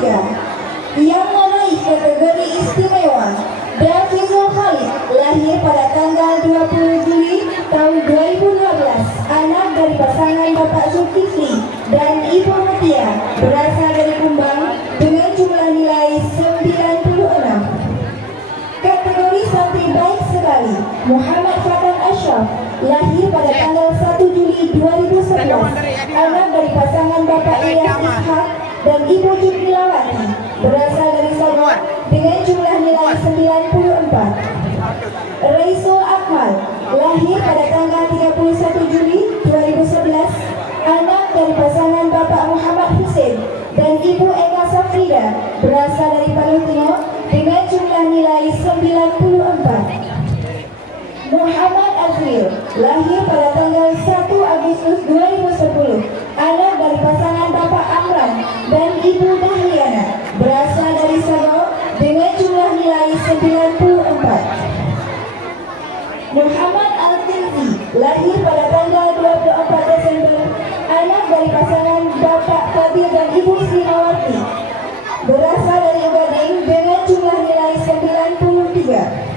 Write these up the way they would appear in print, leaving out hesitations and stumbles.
ketiga yang meraih kategori istimewa, Dafizul Khalid, lahir pada tanggal 20 Juli tahun 2012, anak dari pasangan Bapak Zulkifli dan Ibu Mutia, berasal dari Kumbang dengan jumlah nilai 96. Kategori santri baik sekali, Muhammad Fatan Ashraf, lahir pada tanggal 1 Juli 2011, anak dari pasangan Bapak Ilyas Ishak dan Ibu Jutmilawati, berasal dari Sabah dengan jumlah nilai 94. Raisul Akmal, lahir pada tanggal 31 Juli 2011, anak dari pasangan Bapak Muhammad Hussein dan Ibu Eka Safrida, berasal dari Palu Tengah dengan jumlah nilai 94. Muhammad Azril, lahir pada tanggal 1 Agustus 2010, anak dari pasangan Bapak Amran dan Ibu Dahliana, berasal dari Sabah dengan jumlah nilai 94. Muhammad Al-Tirzi, lahir pada tanggal 24 Desember, anak dari pasangan Bapak Fadil dan Ibu Srimawati, berasal dari Gading dengan jumlah nilai 93.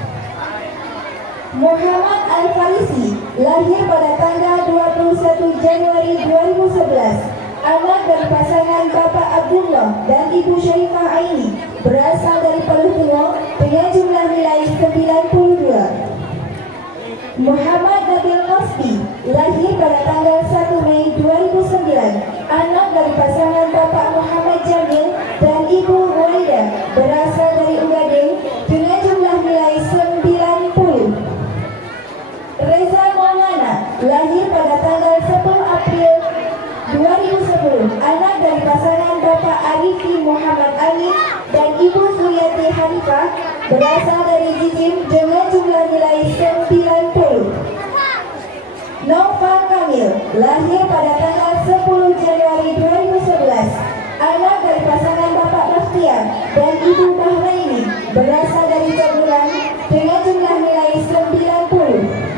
Muhammad Al-Farisi, lahir pada tanggal 21 Januari 2011, anak dari pasangan Bapak Abdullah dan Ibu Syarifah Aini, berasal dari Palu Tengah dengan jumlah nilai 92. Muhammad Nabil Qasbi, lahir pada tanggal 1 Mei 2009, anak dari pasangan Bapak Muhammad Jamil dan Ibu Ruwaida, berasal dari Ugading dengan jumlah nilai 90. Reza Maulana, lahir pada tanggal 10 April 2010, anak dari pasangan Bapak Arifi Muhammad Ali dan Ibu Suyati Hanifah, berasal dari Jijim dengan jumlah nilai 90. Noval Kamil, lahir pada tanggal 10 Januari 2011, anak dari pasangan Bapak Bakhtiar dan Ibu Bahraini, berasal dari Jaguran dengan jumlah nilai 90.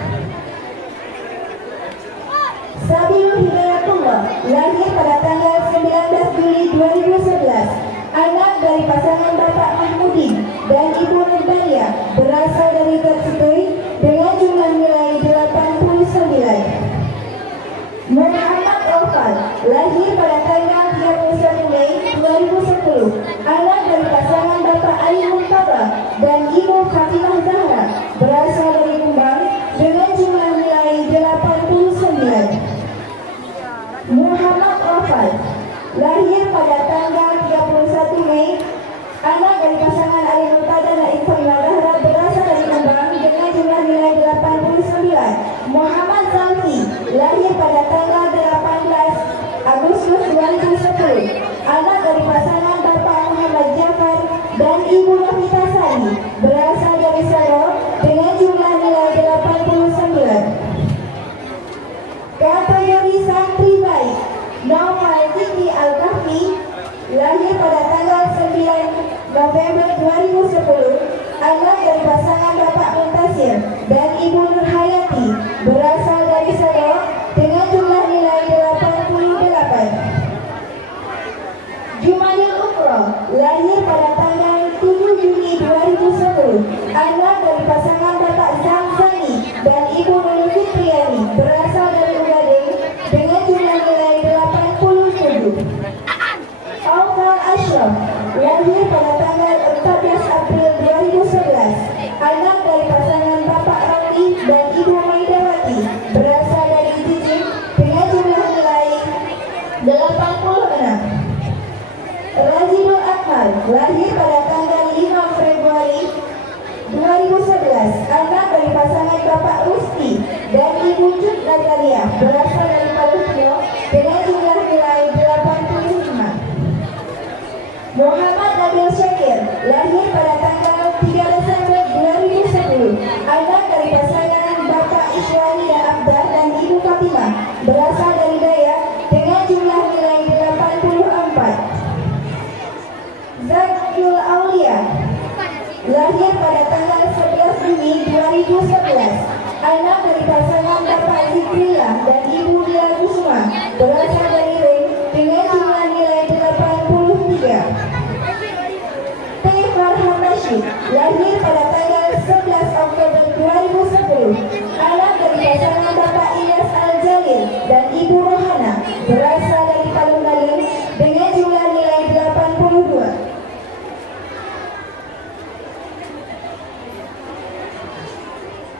Sabilul Hidayatullah, lahir pada tanggal 19 Juli 2011, anak dari pasangan Bapak Mahmudin dan Ibu Nurbalia, berasal dari Tersitui dengan jumlah nilai 89. Muhammad Ofal, lahir pada tanggal 31 Mei 2010, anak dari pasangan Bapak Ali Muntada dan Ibu Fatimah Zahra, berasal dari Kumbang dengan jumlah nilai 89. Muhammad Ofal, lahir pada tanggal 31 Mei, anak dari pasangan Ali Muntada dan Ibu Fatimah Zahra, berasal dari Kumbang dengan jumlah nilai 89. Muhammad Zalfi, lahir pada tanggal 18 Agustus 2010, anak dari pasangan Bapak Muhammad Jafar dan Ibu Nafita Sari, berasal dari Solo dengan jumlah nilai 89. Kategori santri baik, Naufal Zikri Al-Kahfi, lahir pada tanggal 9 November 2010, anak dari pasangan Bapak Muntasir dan Ibu Nurhayati, berasal dari Solo dengan jumlah nilai 88. Jumanil Ukro, lahir pada tanggal 7 Juni 2010, anak dari pasangan Bapak Zamzani dan Ibu Nurul Fitriani, berasal dari Ugading dengan jumlah nilai 87. Aufal Ashraf, lahir pada tanggal 14 April 2011, anak dari pasangan Bapak Randi dan Ibu Maidawati, berasal dari Jijim dengan jumlah nilai 86. Razidul Akmal, lahir pada tanggal 5 Februari 2011, anak dari pasangan Bapak Rusti dan Ibu Jut Natalia, berasal dari Palutio dengan jumlah nilai 85. Muhammad Nabil Syakir, lahir pada tanggal 3 Desember 2010, anak dari pasangan Bapak Iswani dan Abdar dan Ibu Fatimah, berasal dari Dayak dengan jumlah nilai 84. Zakul Aulia, lahir pada tanggal 11 Juni 2011, anak dari pasangan Bapak Zikrillah dan Ibu Dila Kusuma, berasal dari Ring dengan jumlah nilai 83. lahir pada tanggal 11 Oktober 2010, anak dari pasangan Bapak Ilyas Al-Jalil dan Ibu Rohana, berasal dari Palungaling dengan jumlah nilai 82.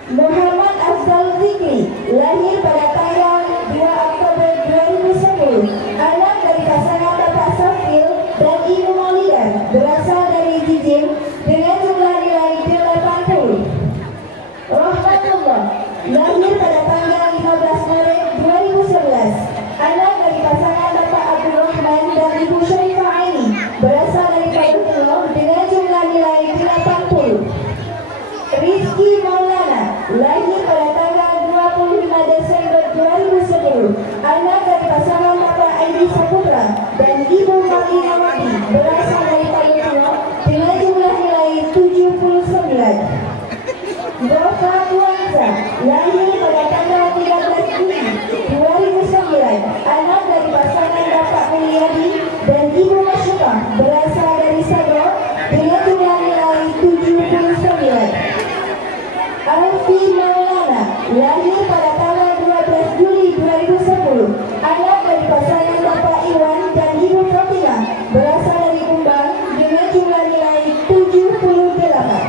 Muhammad Afzal Zikri, lahir pada tanggal 2 Oktober 2010, anak dari pasangan Bapak Safil dan Ibu Maulidah, berasal dari Jijim dengan jumlah nilai 80. Rahmatullah, lahir pada tanggal 15 Maret 2011, anak dari pasangan Bapak Abdul Rahman dan Ibu Syarifah Aini, berasal dari Palungaling dengan jumlah nilai 80. Rizky Maulana, lahir pada tanggal 25 Desember 2010, anak dari pasangan Bapak Aidi Saputra dan Ibu Marlinawati, berasal dari Palungaling dengan jumlah nilai 79. Ghafa Tuanza, lahir pada tanggal 13 Juli 2009, anak dari pasangan Bapak Mulyadi dan Ibu Masyukah, berasal dari Sabah dengan jumlah nilai 79. Alfi Maulana, lahir pada tanggal 12 Juli 2010, anak dari pasangan Bapak Iwan dan Ibu Fatimah, berasal dari Kumbang dengan jumlah nilai 78.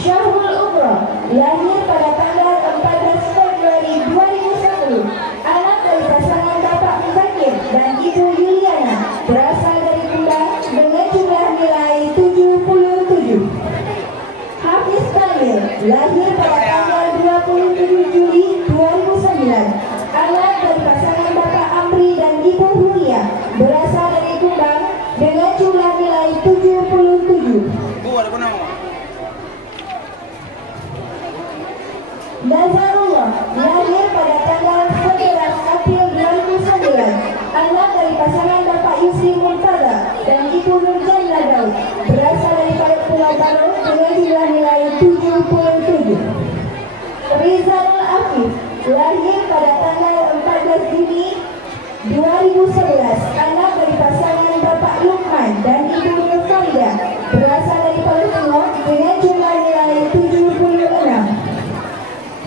Syahrul Umroh, lahir pada tanggal 14 Februari 2010, anak dari pasangan Bapak Muzakir dan Ibu Yuliana, berasal dari Kumbang dengan jumlah nilai 77. Hafiz Kamil, lahir pada tanggal 27 Juli 2009, anak dari pasangan Bapak Amri dan Ibu Huria, berasal dari Kumbang dengan jumlah nilai 77. Nazarullah, lahir pada tanggal 11 April 2009, anak dari pasangan Bapak Yusri Murtada dan Ibu Nurjana Daud, berasal dari Pulau Baru dengan jumlah nilai 77. Rizalul Afif, lahir pada tanggal 14 Juni 2011, anak dari pasangan Bapak Lukman dan Ibu Nurfarida, berasal dari Palungaling dengan jumlah nilai 76.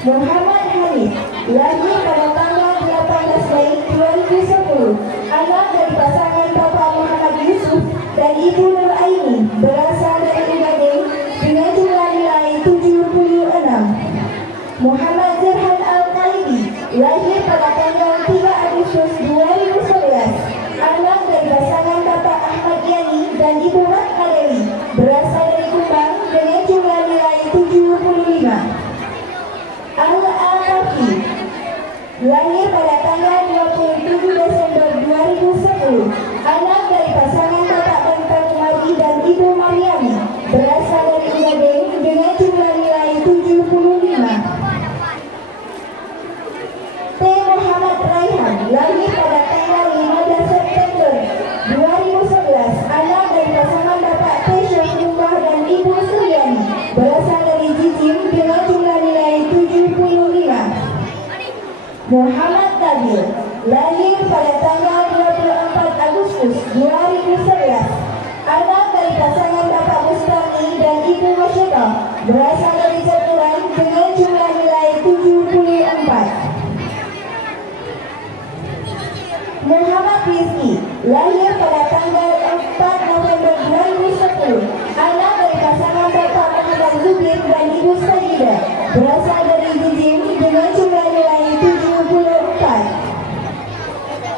Muhammad Hamid, lahir pada tanggal 18 Mei 2010, anak dari pasangan Bapak Muhammad Yusuf dan Ibu Nur Aini, berasal dari Ugadeng dengan jumlah nilai 76. Muhammad Zirhan Al-Talibi, lahir pada tanggal 3 Agustus 2011, anak dari pasangan Bapak Ahmad Yani dan Ibu Ratna Dewi, berasal dari Kumbang dengan jumlah nilai 75. Al-Arafi, lahir pada tanggal 27 Desember 2010, anak dari pasangan Bapak Bantang Umari dan Ibu Maryami, berasal dari Ugadeng dengan jumlah nilai 75. T. Muhammad Raihan, lahir pada tanggal 15 September 2011, anak dari pasangan Bapak T. Syahrumbah dan Ibu Suryani, berasal dari Jijim dengan jumlah nilai 75. Muhammad Nabil, lahir pada tanggal 24 Agustus 2011, anak dari pasangan Bapak Mustami dan Ibu Masyukah, berasal dari Jatilan dengan jumlah nilai 74. Muhammad Rizki, lahir pada tanggal 4 November 2010, anak dari pasangan Bapak Muhammad Zubir dan Ibu Sajidah, berasal dari Jijim dengan jumlah nilai 74.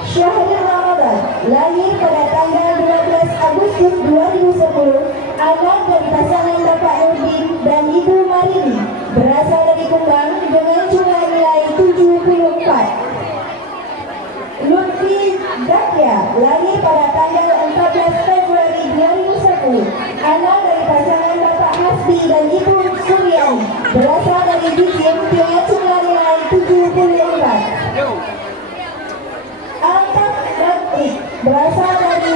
Syahrul Ramadan, lahir pada tanggal 12 Agustus 2010, anak dari pasangan Bapak Nurdin dan Ibu Marini, berasal dari Kumbang dengan jumlah nilai 74. Lutfi Zakia, lahir pada tanggal 14 Februari 2010, anak dari pasangan Bapak Hasbi dan Ibu Suryani, berasal dari Jijim dengan jumlah nilai 74. Altak Ratrik, berasal dari